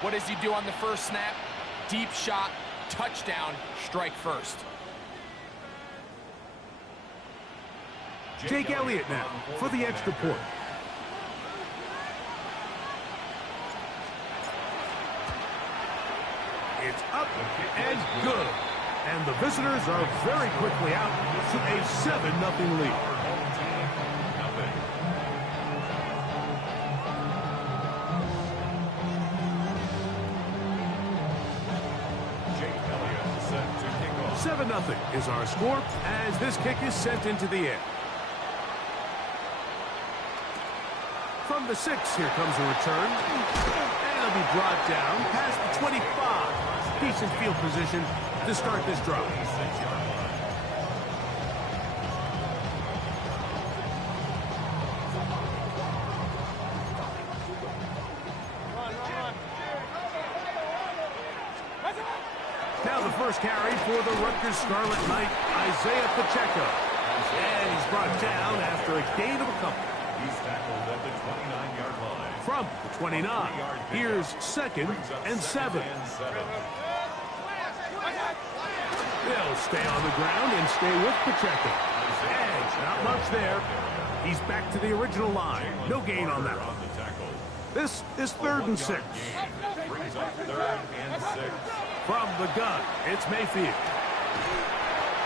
What does he do on the first snap? Deep shot, touchdown, strike first. Jake Elliott now for the extra point. It's up and good. And the visitors are very quickly out to a 7-0 lead. Jake Elliott set to kick off. 7-0 is our score as this kick is sent into the air. From the 6, here comes a return. And it'll be brought down past the 25. Decent field position to start this drive. Now the first carry for the Rutgers Scarlet Knight, Isaiah Pacheco. And he's brought down after a gain of a couple. He's tackled at the 29-yard line. From the 29, here's 2nd and 7. They'll stay on the ground and stay with Pacheco. And not much there. He's back to the original line. No gain on that one. This is 3rd and 6. Brings up 3rd and 6. From the gun, it's Mayfield.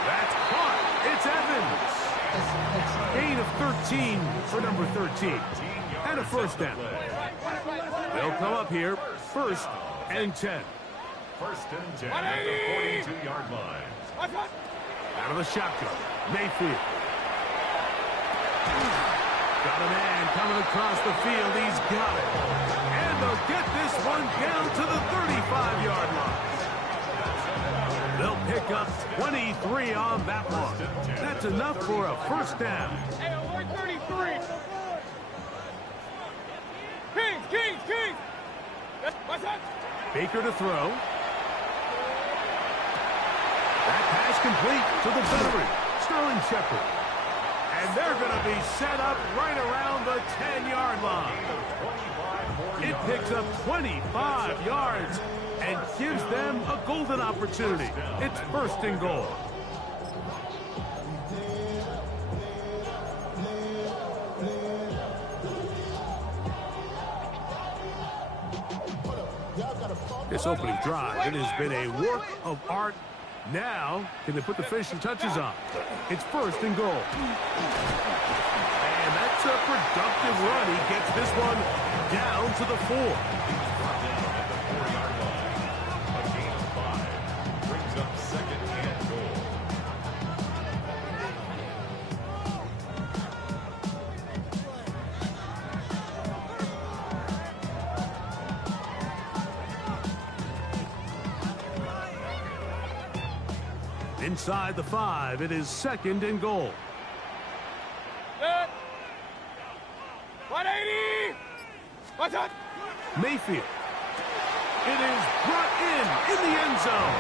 That's caught. It's Evans. Gain of 13 for number 13. And a first down. They'll come up here, 1st and 10. 1st and 10 at the 42-yard line. Out of the shotgun, Mayfield. Got a man coming across the field. He's got it. And they'll get this one down to the 35-yard line. They'll pick up 23 on that one. That's enough for a first down. Hey, alert 33. Kings. What's up? Baker to throw. That pass complete to the veteran, Sterling Shepard. And they're going to be set up right around the 10-yard line. It picks up 25 yards and gives them a golden opportunity. It's 1st and goal. This opening drive, it has been a work of art. Now, can they put the finishing touches on? It's 1st and goal. And that's a productive run. He gets this one down to the 4. Brought down at the 4-yard line. A gain of 5. Brings up 2nd and goal. Inside the 5, it is 2nd and goal. 180. What's up? Mayfield. It is brought in the end zone.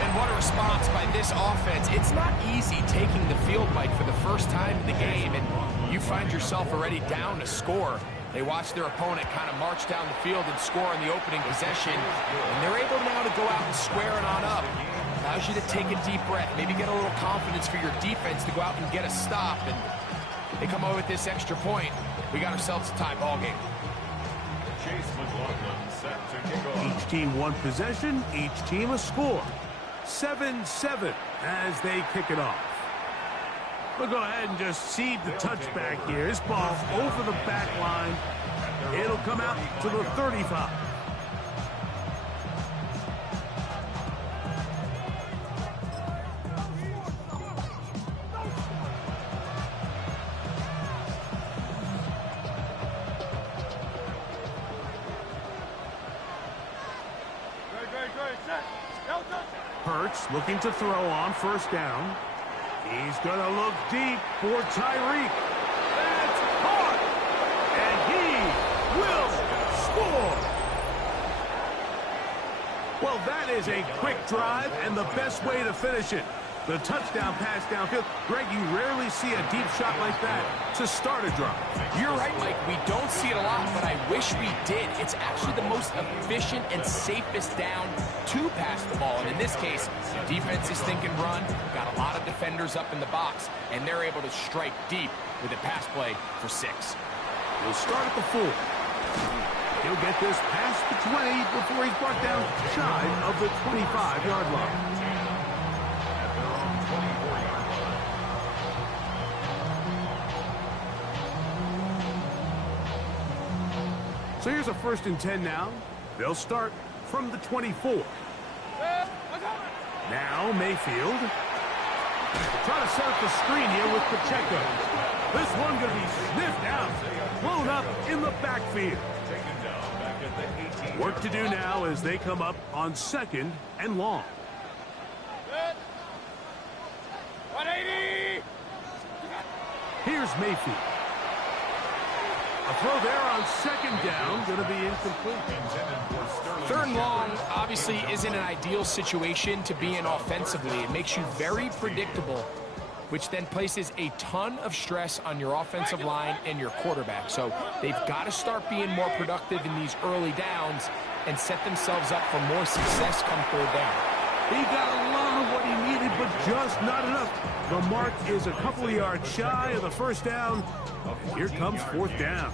And what a response by this offense. It's not easy taking the field, Mike, for the first time in the game, and you find yourself already down to score. They watch their opponent kind of march down the field and score on the opening possession, and they're able now to go out and square it on up. Allows you to take a deep breath, maybe get a little confidence for your defense to go out and get a stop, and they come away with this extra point. We got ourselves a tie ball game. Chase McLaughlin set to kick off. Each team one possession, each team a score. 7-7 as they kick it off. We'll go ahead and just seed the touchback here. This ball over the back line. It'll come out to the 35. Hurts looking to throw on 1st down. He's going to look deep for Tyreek. That's caught! And he will score! Well, that is a quick drive and the best way to finish it. The touchdown pass downfield. Greg, you rarely see a deep shot like that to start a drive. You're right, Mike. We don't see it a lot, but I wish we did. It's actually the most efficient and safest down to pass the ball. And in this case, the defense is thinking run, got a lot of defenders up in the box, and they're able to strike deep with a pass play for 6. He'll start at the 4. He'll get this past the 20 before he's brought down shy of the 25-yard line. So here's a 1st and 10 now. They'll start from the 24. Now Mayfield. Try to set up the screen here with Pacheco. This one going to be sniffed out. Blown up in the backfield. Work to do now as they come up on 2nd and long. 180. Here's Mayfield. A throw there on 2nd down, going to be incomplete. 3rd and long obviously isn't an ideal situation to be in offensively. It makes you very predictable, which then places a ton of stress on your offensive line and your quarterback. So they've got to start being more productive in these early downs and set themselves up for more success come 3rd down. He got a lot of what he needed, but just not enough. The mark is a couple of yards shy of the 1st down. And here comes 4th down.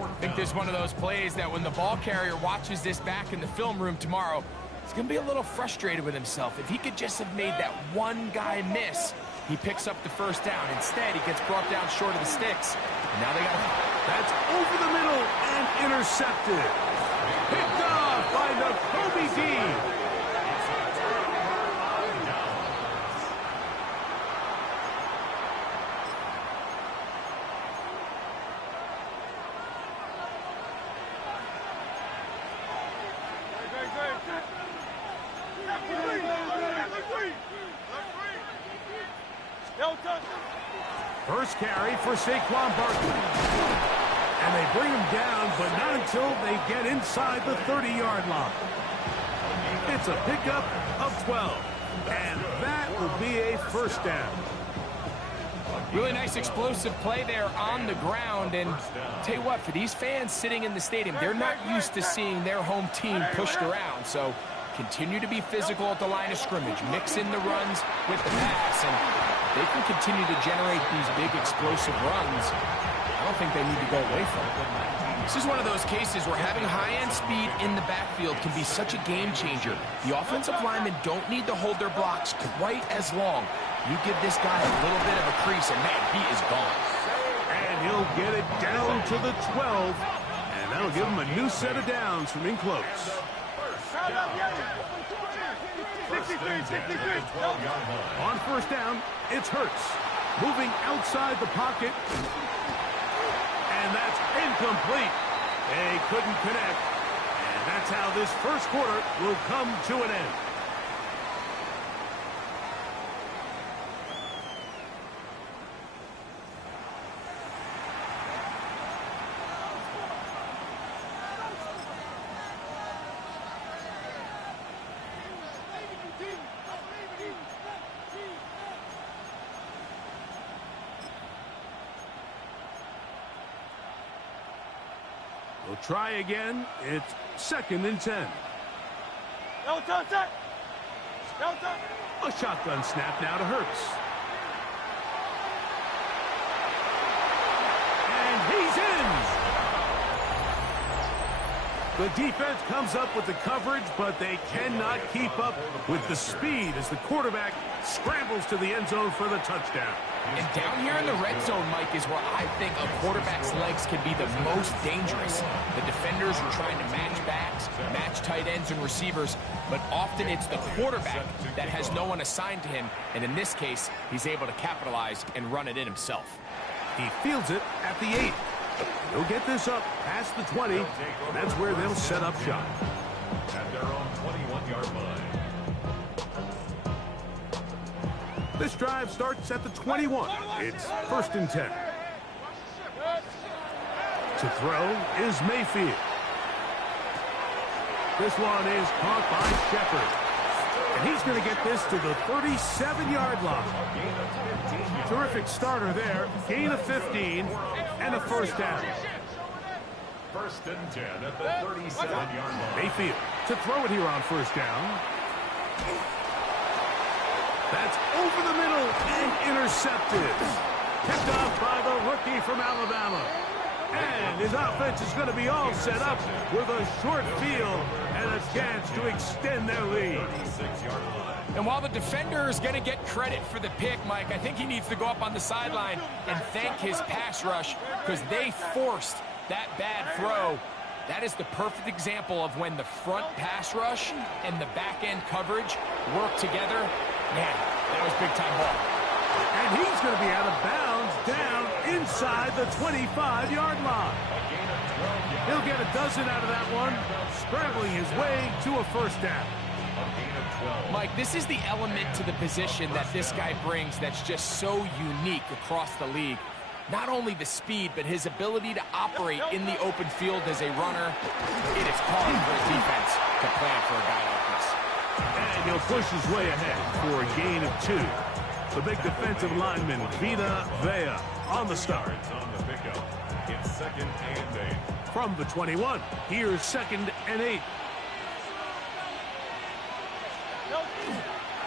I think there's one of those plays that when the ball carrier watches this back in the film room tomorrow, he's going to be a little frustrated with himself. If he could just have made that one guy miss, he picks up the 1st down. Instead, he gets brought down short of the sticks. And now they got to... That's over the middle and intercepted. Picked off by the Kobe D. First carry for Saquon Barkley. And they bring him down, but not until they get inside the 30-yard line. It's a pickup of 12. And that will be a 1st down. Really nice explosive play there on the ground. And tell you what, for these fans sitting in the stadium, they're not used to seeing their home team pushed around. So continue to be physical at the line of scrimmage. Mix in the runs with the pass. And they can continue to generate these big explosive runs. I don't think they need to go away from it. This is one of those cases where having high-end speed in the backfield can be such a game changer. The offensive linemen don't need to hold their blocks quite as long. You give this guy a little bit of a crease, and man, he is gone. And he'll get it down to the 12. And that'll give him a new set of downs from in close. 63. On 1st down, it's Hurts. Moving outside the pocket. And that's incomplete. They couldn't connect. And that's how this 1st quarter will come to an end. We'll try again. It's 2nd and 10. A shotgun snap now to Hurts. And he's in! The defense comes up with the coverage, but they cannot keep up with the speed as the quarterback scrambles to the end zone for the touchdown. And down here in the red zone, Mike, is where I think a quarterback's legs can be the most dangerous. The defenders are trying to match backs, match tight ends and receivers, but often it's the quarterback that has no one assigned to him, and in this case, he's able to capitalize and run it in himself. He fields it at the 8. He'll get this up past the 20, and that's where they'll set up shop. At their own 21-yard line. This drive starts at the 21. It's 1st and 10. To throw is Mayfield. This one is caught by Shepard. And he's going to get this to the 37-yard line. Terrific starter there. Gain of 15 and a first down. First and 10 at the 37-yard line. Mayfield to throw it here on first down. That's over the middle and intercepted. Picked off by the rookie from Alabama. And his offense is going to be all set up with a short field and a chance to extend their lead. And while the defender is going to get credit for the pick, Mike, I think he needs to go up on the sideline and thank his pass rush because they forced that bad throw. That is the perfect example of when the front pass rush and the back end coverage work together. Man, that was big-time ball. And he's going to be out of bounds down inside the 25-yard line. He'll get a dozen out of that one, scrambling his way to a first down. Mike, this is the element to the position that this guy brings that's just so unique across the league. Not only the speed, but his ability to operate in the open field as a runner. It is hard for a defense to plan for a guy like this. And he'll push his way ahead for a gain of 2. The big defensive lineman, Vita Vea, on the start. On the pickup. It's second and 8. From the 21, here's second and 8.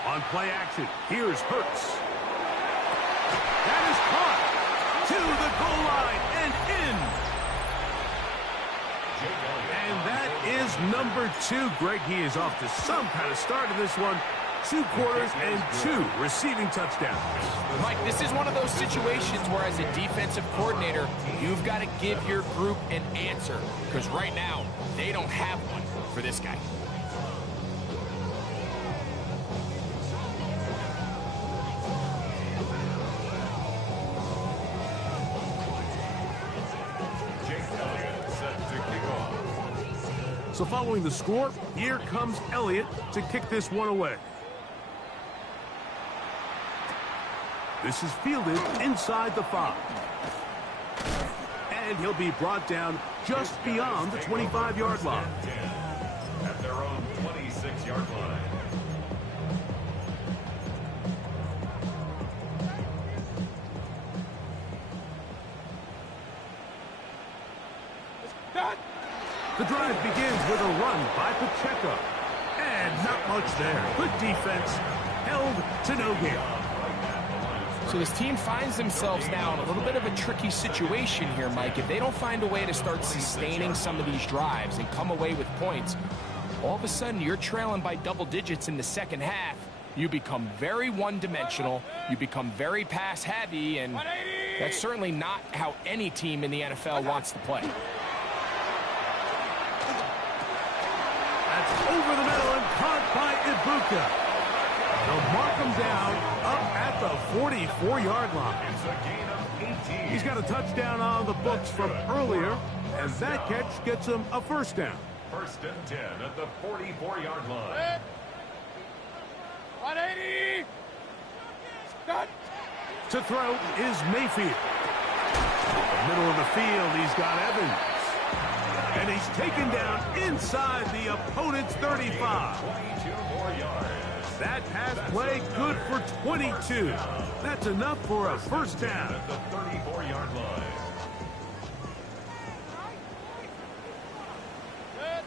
On play action, here's Hurts. That is caught to the goal line and in. And that is number 2. Greg, he is off to some kind of start in this one. 2 quarters and 2 receiving touchdowns. Mike, this is one of those situations where as a defensive coordinator, you've got to give your group an answer. Because right now, they don't have one for this guy. So following the score, here comes Elliott to kick this one away. This is fielded inside the 5. And he'll be brought down just beyond the 25-yard line. At their own 26-yard line. The drive begins with a run by Pacheco. And not much there. Good defense. Held to no gain. So this team finds themselves now in a little bit of a tricky situation here, Mike. If they don't find a way to start sustaining some of these drives and come away with points, all of a sudden you're trailing by double digits in the second half. You become very one-dimensional. You become very pass-heavy, and that's certainly not how any team in the NFL wants to play. That's over the middle and caught by Ibuka. They'll mark him down up at the 44-yard line. It's a gain of 18. He's got a touchdown on the books from earlier, and that catch gets him a first down. First and 10 at the 44-yard line. 180. Stop. To throw is Mayfield. Middle of the field, he's got Evans. And he's taken down inside the opponent's 35. 22 more yards. That pass play good for 22. That's enough for a first down. At the 34-yard line. Good.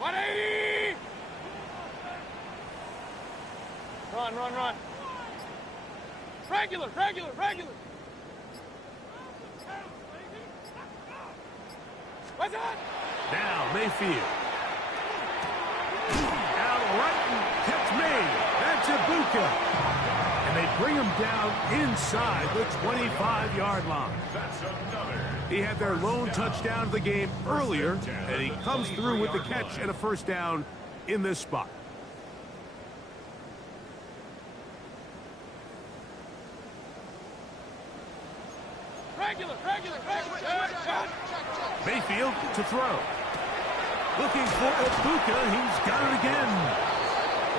180. Run. Regular. What's that? Now Mayfield. Out right and catch made. That's Ibuka. And they bring him down inside the 25-yard line. That's another. He had their lone touchdown of the game earlier, and he comes through with the catch and a first down in this spot. Regular. Mayfield to throw. Looking for Ibuka. He's got it again.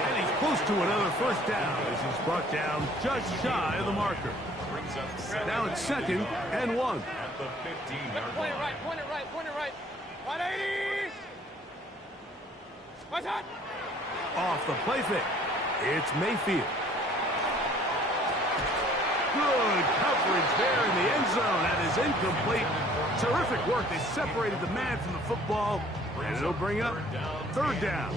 And he's close to another first down as he's brought down just shy of the marker. Now it's second and 1. At the 15-yard Point it line. right. 180. What's that? Off the play fake. It's Mayfield. Good coverage there in the end zone. That is incomplete. Terrific work. They separated the man from the football. And it'll bring up third down.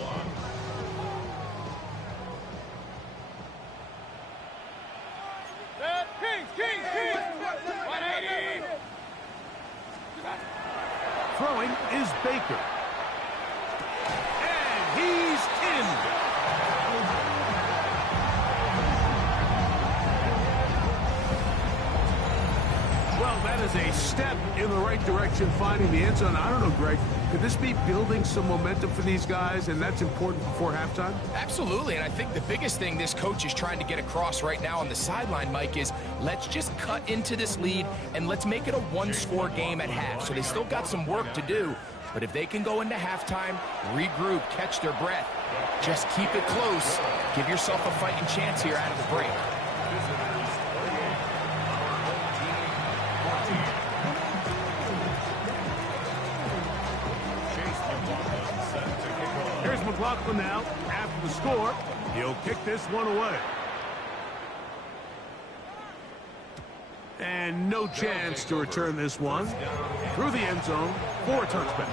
Kings! 180! Throwing is Baker. And he's in. Well, that is a step in the right direction, finding the end zone. I don't know, Greg, could this be building some momentum for these guys, and that's important before halftime? Absolutely, and I think the biggest thing this coach is trying to get across right now on the sideline, Mike, is let's just cut into this lead and let's make it a one-score game at half. So they still got some work to do, but if they can go into halftime, regroup, catch their breath, just keep it close, give yourself a fighting chance here out of the break. Here's McLaughlin now. After the score, he'll kick this one away. And no chance to return this one. Through the end zone for a touchback.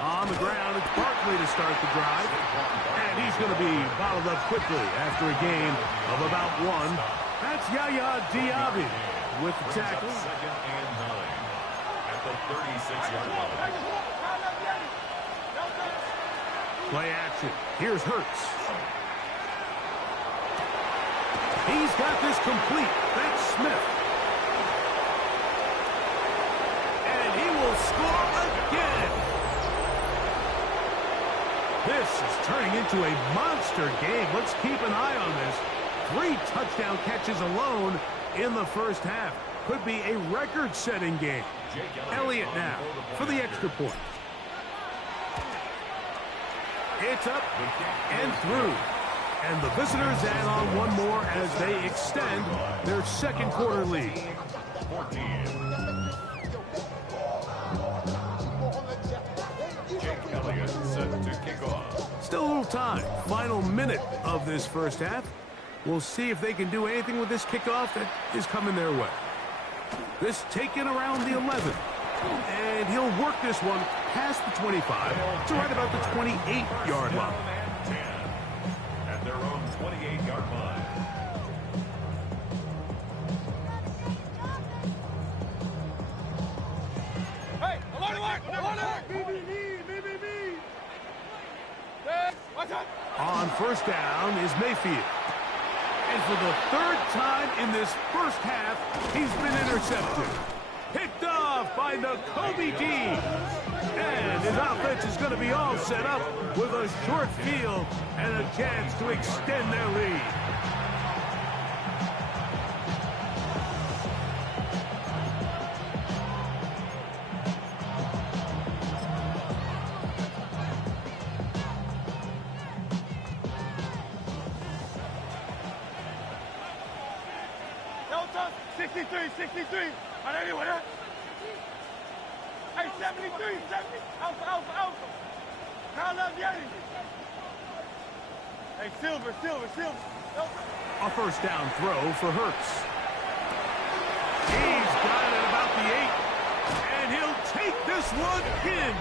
On the ground, it's Barkley to start the drive. And he's going to be bottled up quickly after a gain of about one. That's Yaya Diaby with the tackle. Second and 9 at the 36-yard line. Play action. Here's Hurts. He's got this complete. That's Smith. And he will score again. This is turning into a monster game. Let's keep an eye on this. 3 touchdown catches alone in the first half. Could be a record-setting game. Elliott now for the extra point. It's up and through. And the visitors add on one more as they extend their second quarter lead. 14. Jake Elliott set to kick off. Still a little time. Final minute of this first half. We'll see if they can do anything with this kickoff that is coming their way. This taken around the 11. And he'll work this one past the 25 to right about the 28-yard line. At their own 28-yard line. Hey, alert! Watch out! On first down is Mayfield. And for the third time in this first half, he's been intercepted. Picked off by Nakobe Dean. And his offense is going to be all set up with a short field and a chance to extend their lead. Delta 63. On anyone, huh? Hey, 73, 70. Alpha. Count up the enemy. Hey, silver. Delta. A first down throw for Hurts. He's got it at about the 8. And he'll take this one in.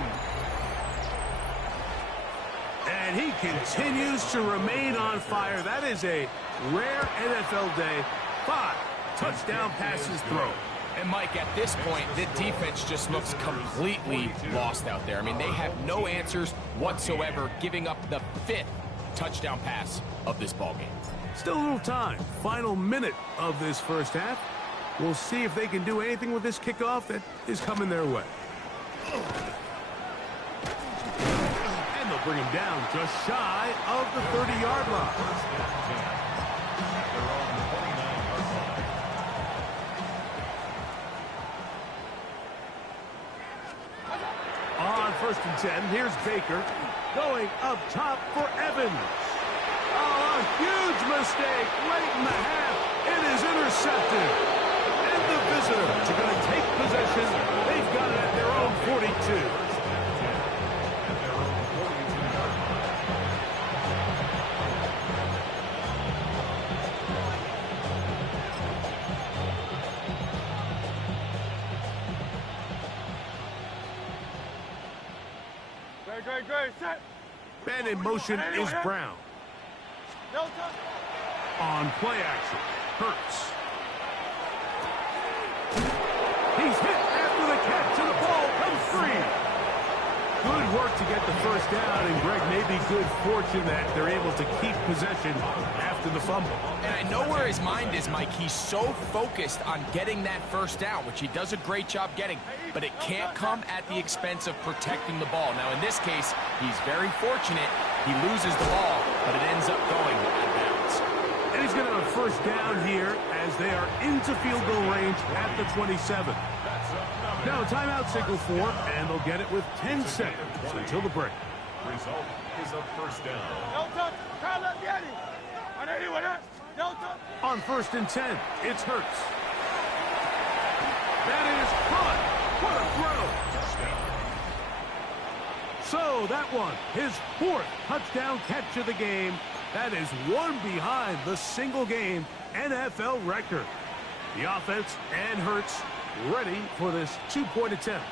And he continues to remain on fire. That is a rare NFL day. 5 touchdown passes thrown. And, Mike, at this point, the defense just looks completely lost out there. I mean, they have no answers whatsoever, giving up the 5th touchdown pass of this ballgame. Still a little time. Final minute of this first half. We'll see if they can do anything with this kickoff that is coming their way. And they'll bring him down just shy of the 30-yard line. first and 10. Here's Baker going up top for Evans. Oh, a huge mistake late in the half. It is intercepted. And the visitors are going to take possession. They've got it at their own 42. Great, set. Man in motion is Brown. On play action, Hurts. He's hit after the catch, and the ball comes free. Good work to get the first down, and Greg, maybe good fortune that they're able to keep possession after the fumble. And I know where his mind is, Mike. He's so focused on getting that first down, which he does a great job getting, but it can't come at the expense of protecting the ball. Now, in this case, he's very fortunate. He loses the ball, but it ends up going out of bounds. And he's going to have a first down here as they are into field goal range at the 27. Now, a timeout signal for, and they'll get it with 10 seconds until the break. Result is a first down. On first and 10, it's Hurts. That is caught. What a throw. So that one, his 4th touchdown catch of the game. That is one behind the single-game NFL record. The offense and Hurts ready for this 2-point attempt.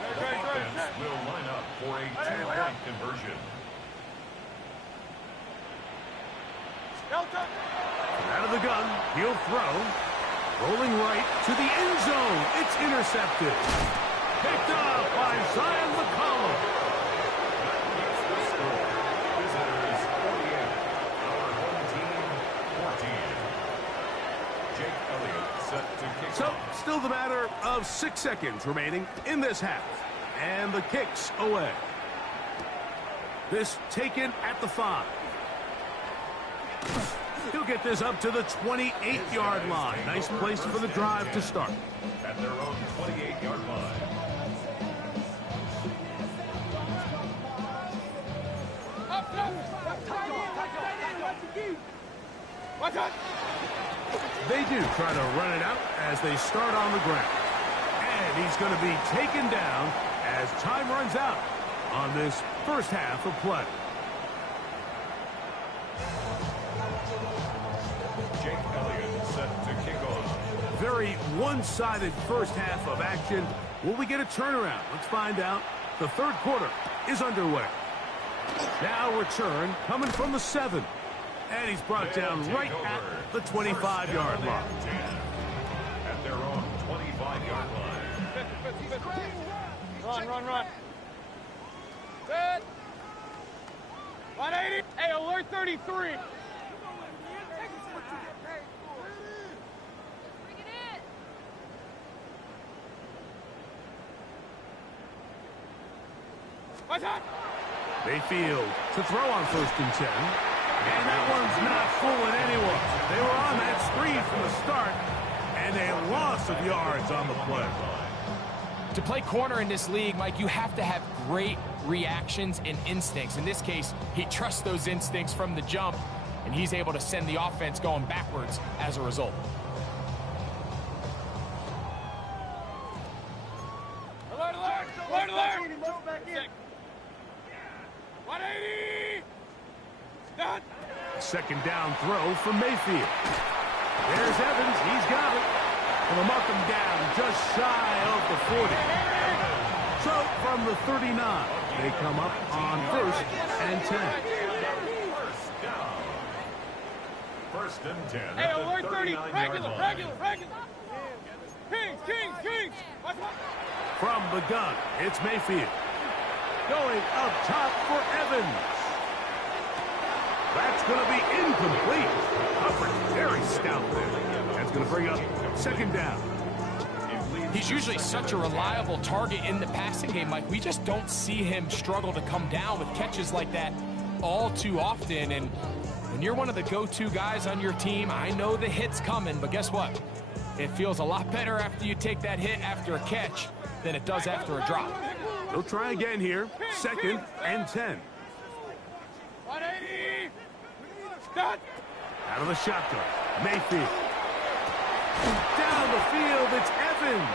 The offense will line up for a 2-point conversion. Out of the gun, he'll throw. Rolling right to the end zone. It's intercepted. Picked up by Zion McCollum. Visitors 48, our home team 14. Jake Elliott set to kick. So, still the matter of 6 seconds remaining in this half. And the kick's away. This taken at the 5. He'll get this up to the 28-yard line. Nice place for the drive to start. At their own 28-yard line. They do try to run it out as they start on the ground. And he's going to be taken down as time runs out on this first half of play. Jake Elliott set to kick off. Very one-sided first half of action. Will we get a turnaround? Let's find out. The third quarter is underway. Now return coming from the 7. And he's brought down right at the 25-yard line. At their own 25-yard line. Run. Good. 180. Hey, alert 33. Mayfield to throw on first and 10. And that one's not fooling anyone. They were on that screen from the start, and a loss of yards on the play. To play corner in this league, Mike, you have to have great reactions and instincts. In this case, he trusts those instincts from the jump, and he's able to send the offense going backwards as a result. Alert! 180! Done! Second down throw from Mayfield. There's Evans. He's got it. And they'll mark him down just shy of the 40. So from the 39, they come up on first and 10. First and 10. Hey, alert 30. Regular. Kings. From the gun, it's Mayfield. Going up top for Evans. That's going to be incomplete. Coverage very stout there. That's going to bring up second down. He's usually such a reliable target in the passing game, Mike. We just don't see him struggle to come down with catches like that all too often. And when you're one of the go-to guys on your team, I know the hit's coming, but guess what? It feels a lot better after you take that hit after a catch than it does after a drop. They'll try again here. 2nd and 10. 180. Start. Out of the shotgun. Mayfield. Down the field, it's Evans.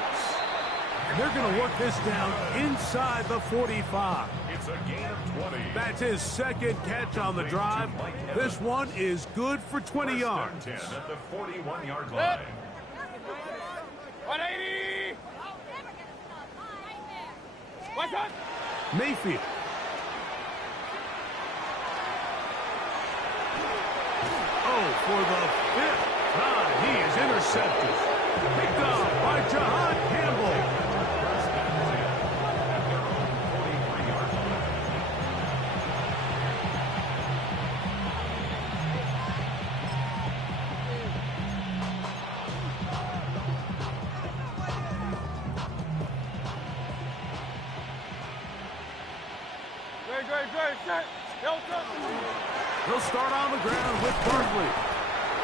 And they're going to work this down inside the 45. It's a gain of 20. That's his 2nd catch on the drive. This one is good for 20 yards. 10 at the 41-yard line. 180. Watch out. Mayfield. Oh, for the 5th time, he is intercepted. Picked off by Jahan Campbell. He'll start on the ground with Barkley.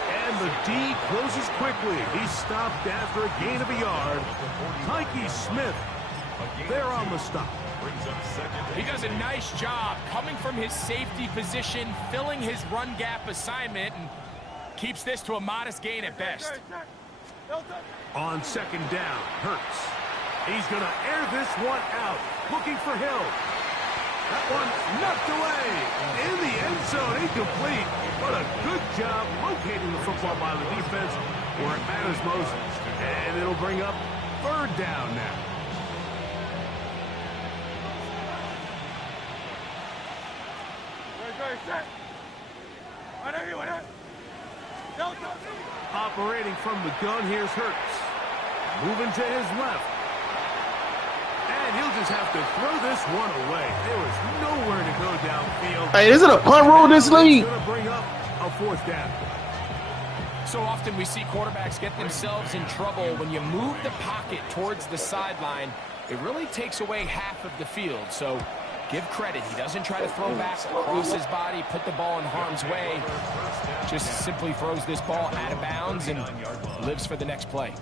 And the D closes quickly. He's stopped after a gain of a yard. Tyke Smith there on the stop. He does a nice job coming from his safety position, filling his run gap assignment, and keeps this to a modest gain at best. On 2nd down, Hurts. He's going to air this one out, looking for Hill. That one knocked away. In the end zone, incomplete. But a good job locating the football by the defense where it matters most. And it'll bring up 3rd down now. Operating from the gun, here's Hurts. Moving to his left. And he'll just have to throw this one away. There was nowhere to go downfield. Hey, is it a punt rule this league? Going to bring up a 4th down. So often we see quarterbacks get themselves in trouble when you move the pocket towards the sideline. It really takes away half of the field. So give credit. He doesn't try to throw back across his body, put the ball in harm's way. Just simply throws this ball out of bounds and lives for the next play.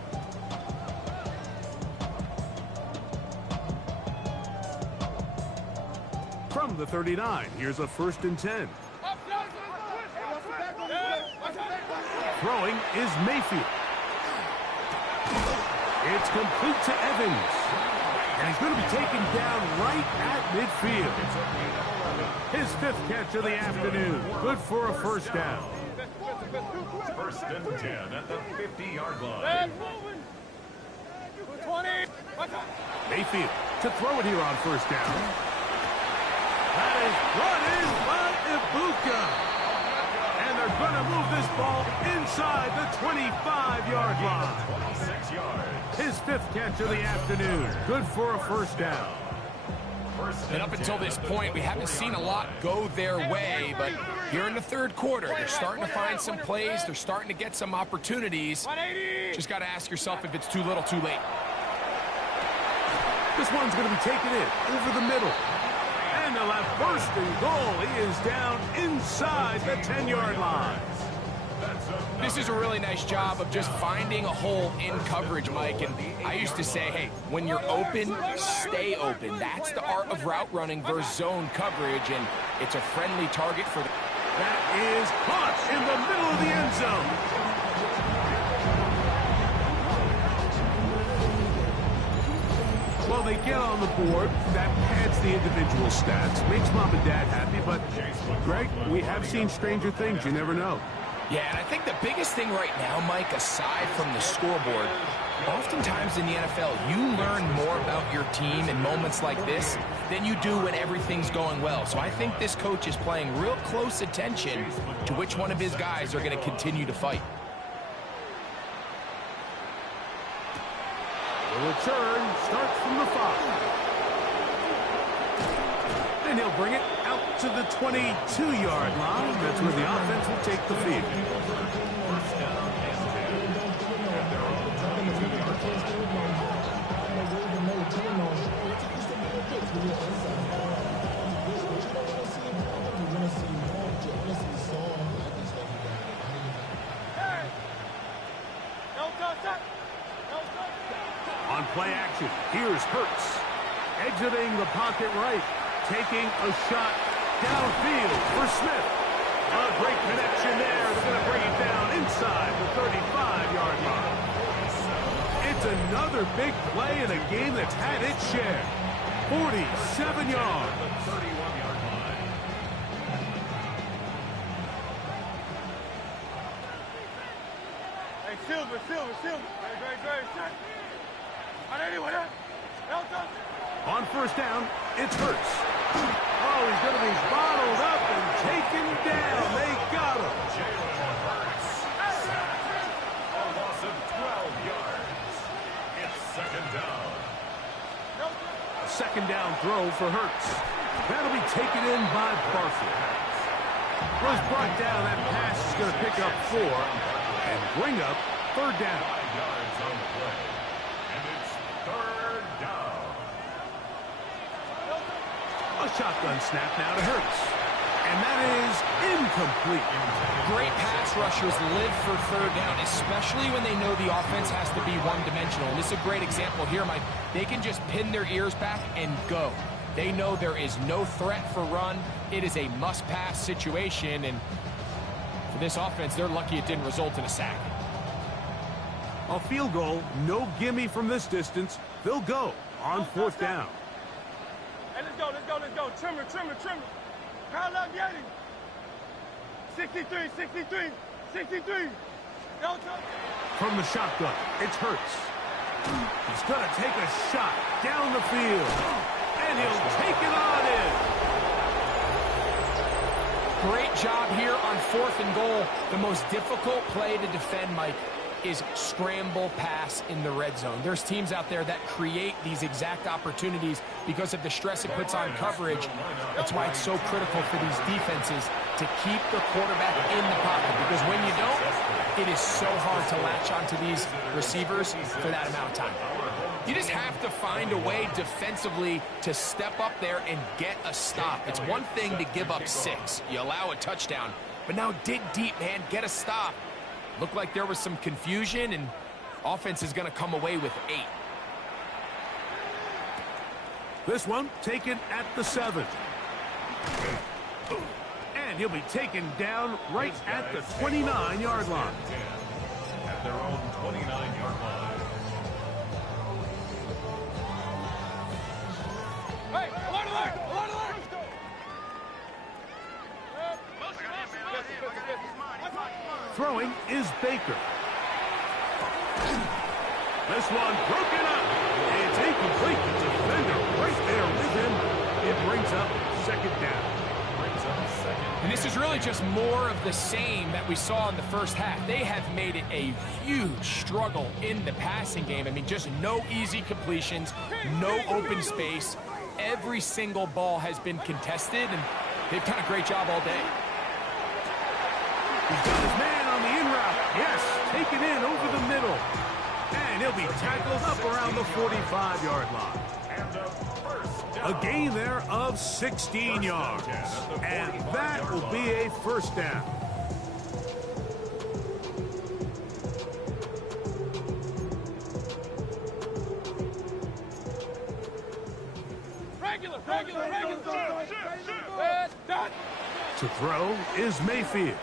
From the 39, here's a 1st and 10. Throwing is Mayfield. It's complete to Evans. And he's going to be taken down right at midfield. His 5th catch of the afternoon. Good for a 1st down. 1st and 10 at the 50-yard line. 20. Mayfield to throw it here on 1st down. That is brought in by Ibuka. And they're going to move this ball inside the 25-yard line. 26 yards. His 5th catch of the afternoon. Good for a 1st down. And up until this point, we haven't seen a lot go their way, but here in the 3rd quarter, they're starting to find some plays. They're starting to get some opportunities. Just got to ask yourself if it's too little, too late. This one's going to be taken in over the middle. And they'll have 1st and goal. He is down inside the 10-yard line. This is a really nice job of just finding a hole in coverage, Mike. And I used to say, hey, when you're open, stay open. That's the art of route running versus zone coverage, and it's a friendly target for the... That is caught in the middle of the end zone. Well, they get on the board. That pads the individual stats. Makes mom and dad happy, but, Greg, we have seen stranger things. You never know. Yeah, and I think the biggest thing right now, Mike, aside from the scoreboard, oftentimes in the NFL, you learn more about your team in moments like this than you do when everything's going well. So I think this coach is paying real close attention to which one of his guys are going to continue to fight. The return starts from the 5. And he'll bring it out to the 22-yard line. That's where the offense will take the field. On play action, here's Hurts. Exiting the pocket right. Taking a shot downfield for Smith. A great connection there. They're going to bring it down inside the 35-yard line. It's another big play in a game that's had its share. 47 yards. The 31-yard line. Hey, Silver. Great shot. On first down, it's Hurts. Oh, he's going to be bottled up and taken down. They got him. Jalen Hurts. A loss of 12 yards. It's second down. A second down throw for Hurts. That'll be taken in by Barkley. Was brought down. That pass is going to pick up 4 and bring up third down. 5 yards on the play. And it's third down. A shotgun snap now to Hurts. And that is incomplete. Great pass rushers live for third down, especially when they know the offense has to be one-dimensional. And this is a great example here, Mike. They can just pin their ears back and go. They know there is no threat for run. It is a must-pass situation, and for this offense, they're lucky it didn't result in a sack. A field goal, no gimme from this distance. They'll go on fourth down. Hey, let's go. Trimmer. Kyle up, Yeti. 63. Delta. From the shotgun, it's Hurts. He's going to take a shot down the field. And he'll take it on in. Great job here on 4th and goal. The most difficult play to defend, Mike, is scramble pass in the red zone. There's teams out there that create these exact opportunities because of the stress it puts on coverage. That's why it's so critical for these defenses to keep the quarterback in the pocket, because when you don't, it is so hard to latch onto these receivers for that amount of time. You just have to find a way defensively to step up there and get a stop. It's one thing to give up 6. You allow a touchdown, but now dig deep, man. Get a stop. Looked like there was some confusion, and offense is going to come away with 8. This one taken at the 7. And he'll be taken down right at the 29-yard line. At their own 29-yard line. Hey, alert! Throwing is Baker. This one broken up. It's incomplete. The defender right there with him. It brings up second down. And this is really just more of the same that we saw in the first half. They have made it a huge struggle in the passing game. I mean, just no easy completions, no open space. Every single ball has been contested, and they've done a great job all day. He's got his man on the in route. Yes, taken in over the middle. And he'll be tackled up around the 45-yard line. A gain there of 16 yards. And that will be a first down. Regular. To throw is Mayfield.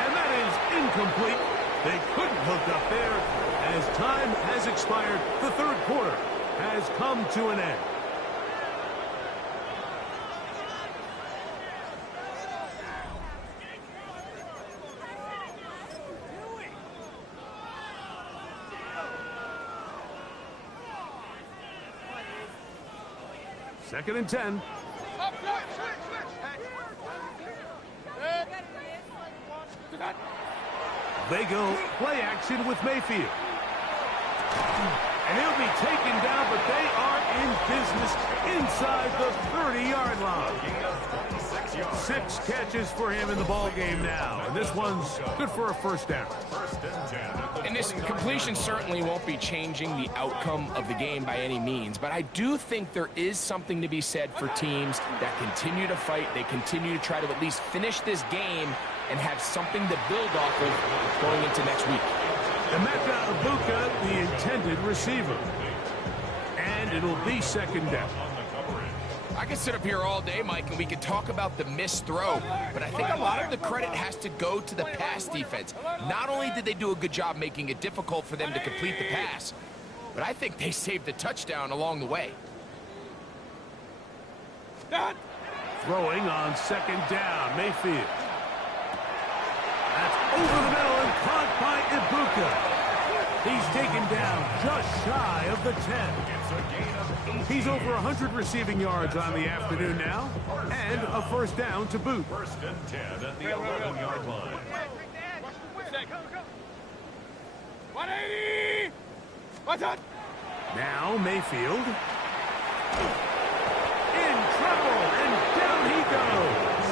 And that is incomplete. They couldn't hook up there. As time has expired, the third quarter has come to an end. Second and 10. They go play action with Mayfield. And he'll be taken down, but they are in business inside the 30-yard line. 6 catches for him in the ball game now. And this one's good for a first down. And this completion certainly won't be changing the outcome of the game by any means, but I do think there is something to be said for teams that continue to fight. They continue to try to at least finish this game and have something to build off of going into next week. Emeka Ibuka, the intended receiver. And And it'll be second down. I could sit up here all day, Mike, and we could talk about the missed throw, but I think a lot of the credit has to go to the pass defense. Not only did they do a good job making it difficult for them to complete the pass, but I think they saved the touchdown along the way. Throwing on second down, Mayfield. That's over the middle and caught by Ibuka. He's taken down just shy of the 10. He's over 100 receiving yards on the afternoon now, and a first down to boot. First and 10 at the 11-yard line. 180! What's up? Now Mayfield. In trouble, and down he goes.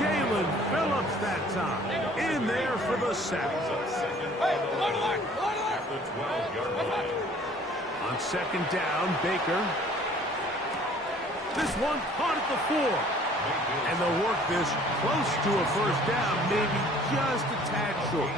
Jalen Phillips that time. In there for the sack. At the 12-yard line. On second down, Baker. This one caught at the 4. And they'll work this close to a first down, maybe just a tad short.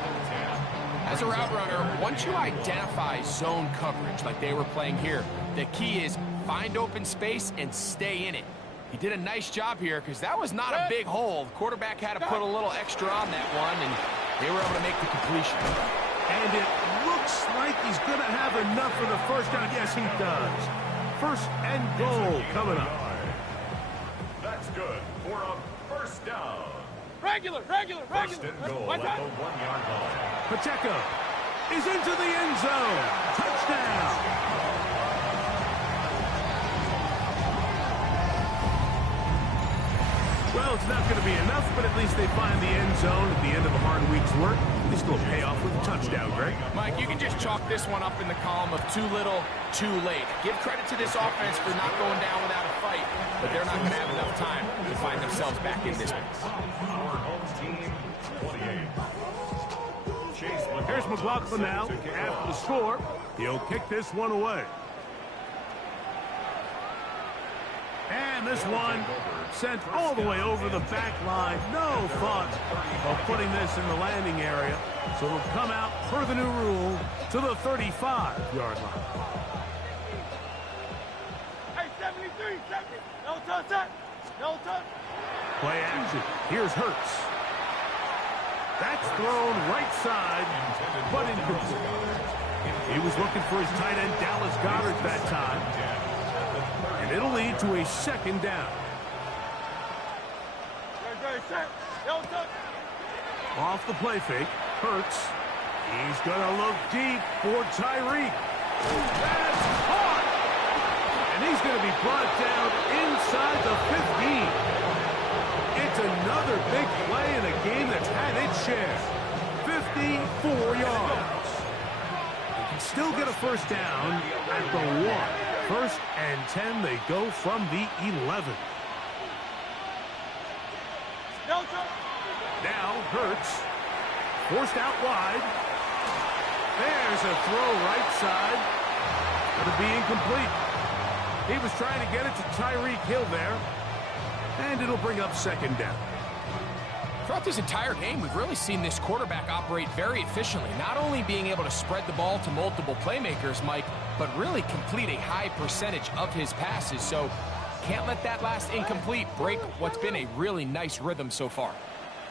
As a route runner, once you identify zone coverage like they were playing here, the key is find open space and stay in it. He did a nice job here because that was not a big hole. The quarterback had to put a little extra on that one, and they were able to make the completion. And it looks like he's going to have enough for the first down. Yes, he does. First and goal coming up. That's good for a first down. Regular. First and goal at the 1-yard line. Pacheco is into the end zone. Touchdown. Well, it's not going to be enough, but at least they find the end zone at the end of a hard week's work. At least they'll pay off with a touchdown, Greg. Mike, you can just chalk this one up in the column of too little, too late. Give credit to this offense for not going down without a fight, but they're not going to have enough time to find themselves back in this one. Our home team, 28. Chase Here's McLaughlin now. After the score, he'll kick this one away. And this one sent all the way over the back line. No thought of putting this in the landing area. So it'll come out, per the new rule, to the 35-yard line. Hey, 73, 70. No touch. No touch. Play action. Here's Hurts. That's thrown right side, but incomplete. He was looking for his tight end, Dallas Goedert, that time. And it'll lead to a second down. Off the play fake, Hurts. He's going to look deep for Tyreek. That's caught! And he's going to be brought down inside the 15. It's another big play in a game that's had its share. 54 yards. They can still get a first down at the 1. First and 10, they go from the 11. Now Hurts, forced out wide. There's a throw right side. Going to be incomplete. He was trying to get it to Tyreek Hill there. And it'll bring up second down. Throughout this entire game, we've really seen this quarterback operate very efficiently, not only being able to spread the ball to multiple playmakers, Mike, but really complete a high percentage of his passes. So can't let that last incomplete break what's been a really nice rhythm so far.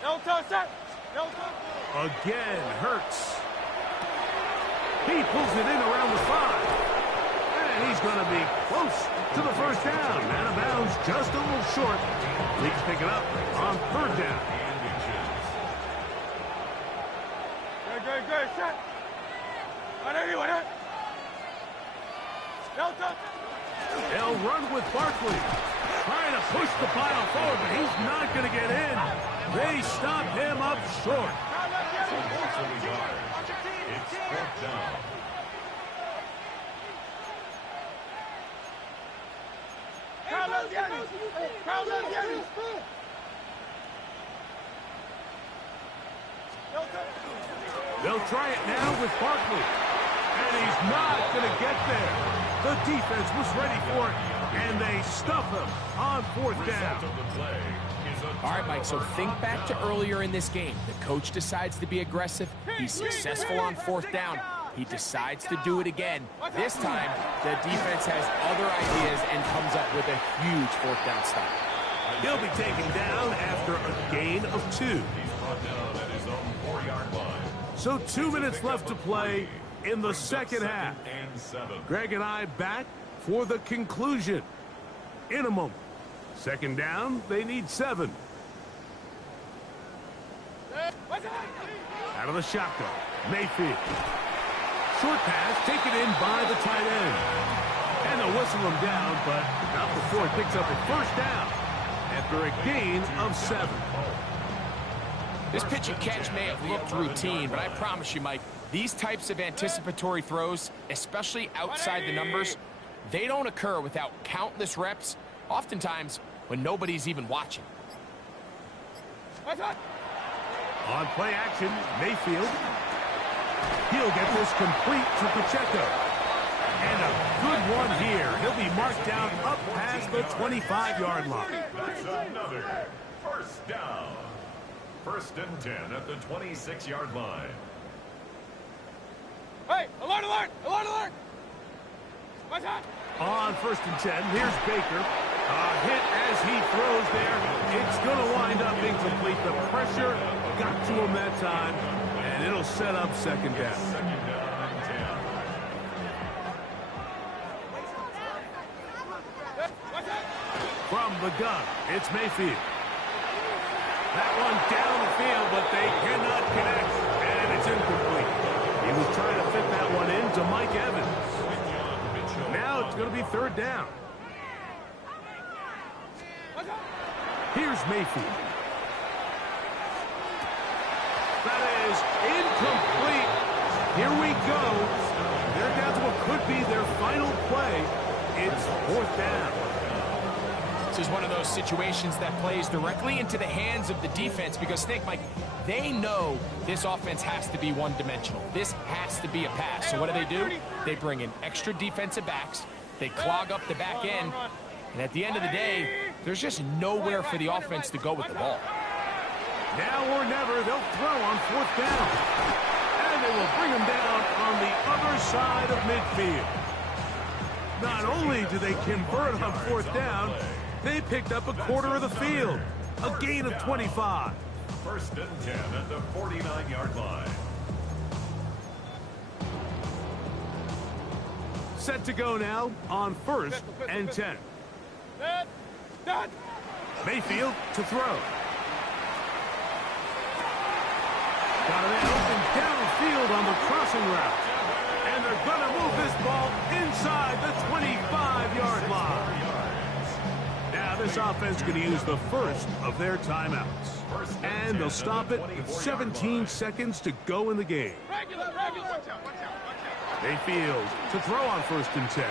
No touch. No touch. Again, Hurts. He pulls it in around the 5. And he's going to be close to the first down. Out of bounds, just a little short. Leaks pick it up on third down. Good. Shot. 180. No touch. They'll run with Barkley. Trying to push the pile forward, but he's not going to get in. They stop him up short. It's fourth down. They'll try it now with Barkley. And he's not going to get there. The defense was ready for it, and they stuff him on fourth down. All right, Mike, so think back to earlier in this game. The coach decides to be aggressive. He's successful on fourth down. He decides to do it again. This time, the defense has other ideas and comes up with a huge fourth down stop. He'll be taken down after a gain of 2. He's brought down at his own 4-yard line. So 2 minutes left to play in the second half. And 7. Greg and I back for the conclusion in a moment. Second down, they need 7. Out of the shotgun, Mayfield. Short pass taken in by the tight end. And they'll whistle him down, but not before it picks up a first down after a gain of 7. This pitch and catch may have looked routine, but I promise you, Mike, these types of anticipatory throws, especially outside the numbers, they don't occur without countless reps, oftentimes when nobody's even watching. On play action, Mayfield. He'll get this complete to Pacheco. And a good one here. He'll be marked down up past the 25-yard line. That's another first down. First and 10 at the 26-yard line. Hey, alert, alert, alert, alert. What's that? On first and 10, here's Baker. A hit as he throws there. It's going to wind up incomplete. The pressure got to him that time, and it'll set up second down. Second down and 10. What's that? From the gun, it's Mayfield. That one down the field, but they cannot connect, and it's incomplete. He was trying to fit that one into Mike Evans. Now it's going to be third down. Here's Mayfield. That is incomplete. Here we go. They're down to what could be their final play. It's fourth down. This is one of those situations that plays directly into the hands of the defense because, think, Mike, they know this offense has to be one-dimensional. This has to be a pass. So what do? They bring in extra defensive backs. They clog up the back end. And at the end of the day, there's just nowhere for the offense to go with the ball. Now or never, they'll throw on fourth down. And they will bring him down on the other side of midfield. Not only do they convert on fourth down, they picked up a quarter of the field. A gain of 25. First and 10 at the 49-yard line. Set to go now on first and 10. Mayfield to throw. Got it open downfield on the crossing route. And they're going to move this ball inside the 25-yard line. Now this offense is going to use the first of their timeouts. And they'll stop it with 17 seconds to go in the game. Mayfield to throw on first and 10.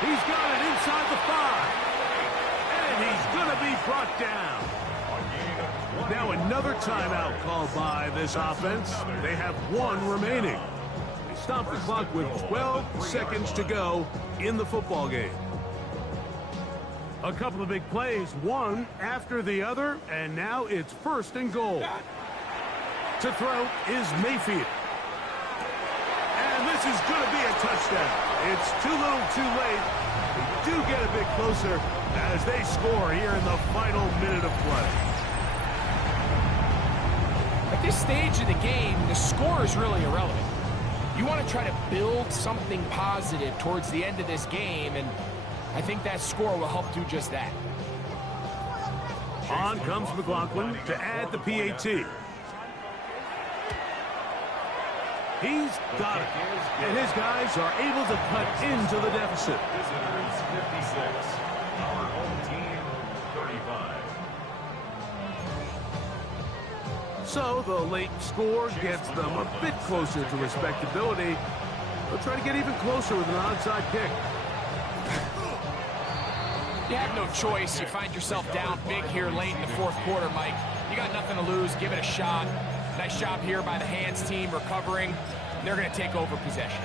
He's got it inside the 5. And he's going to be brought down. Now another timeout called by this offense. They have one remaining. They stop the clock with 12 seconds to go in the football game. A couple of big plays, one after the other, and now it's first and goal. To throw is Mayfield. And this is going to be a touchdown. It's too little too late. They do get a bit closer as they score here in the final minute of play. At this stage of the game, the score is really irrelevant. You want to try to build something positive towards the end of this game, and I think that score will help do just that. On comes McLaughlin to add the PAT. He's got it. And his guys are able to cut into the deficit. Visitors 56. Our home team 35. So the late score gets them a bit closer to respectability. They'll try to get even closer with an onside kick. You have no choice. You find yourself down big here late in the fourth quarter, Mike. You got nothing to lose. Give it a shot. Nice job here by the hands team recovering. They're going to take over possession.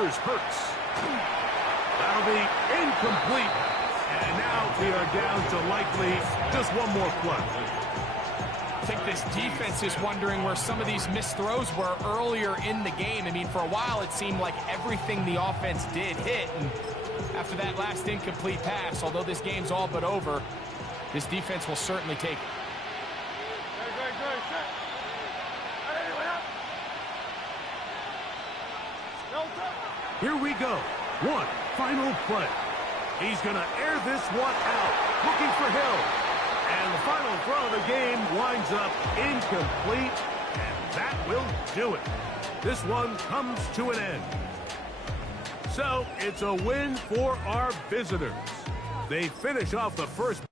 Here's Hurts. That'll be incomplete. And now we are down to likely just one more play. I think this defense is wondering where some of these missed throws were earlier in the game. I mean, for a while it seemed like everything the offense did hit. And after that last incomplete pass, although this game's all but over, this defense will certainly take it. Here we go. One final play. He's going to air this one out, looking for Hill. And the final throw of the game winds up incomplete, and that will do it. This one comes to an end. So it's a win for our visitors. They finish off the first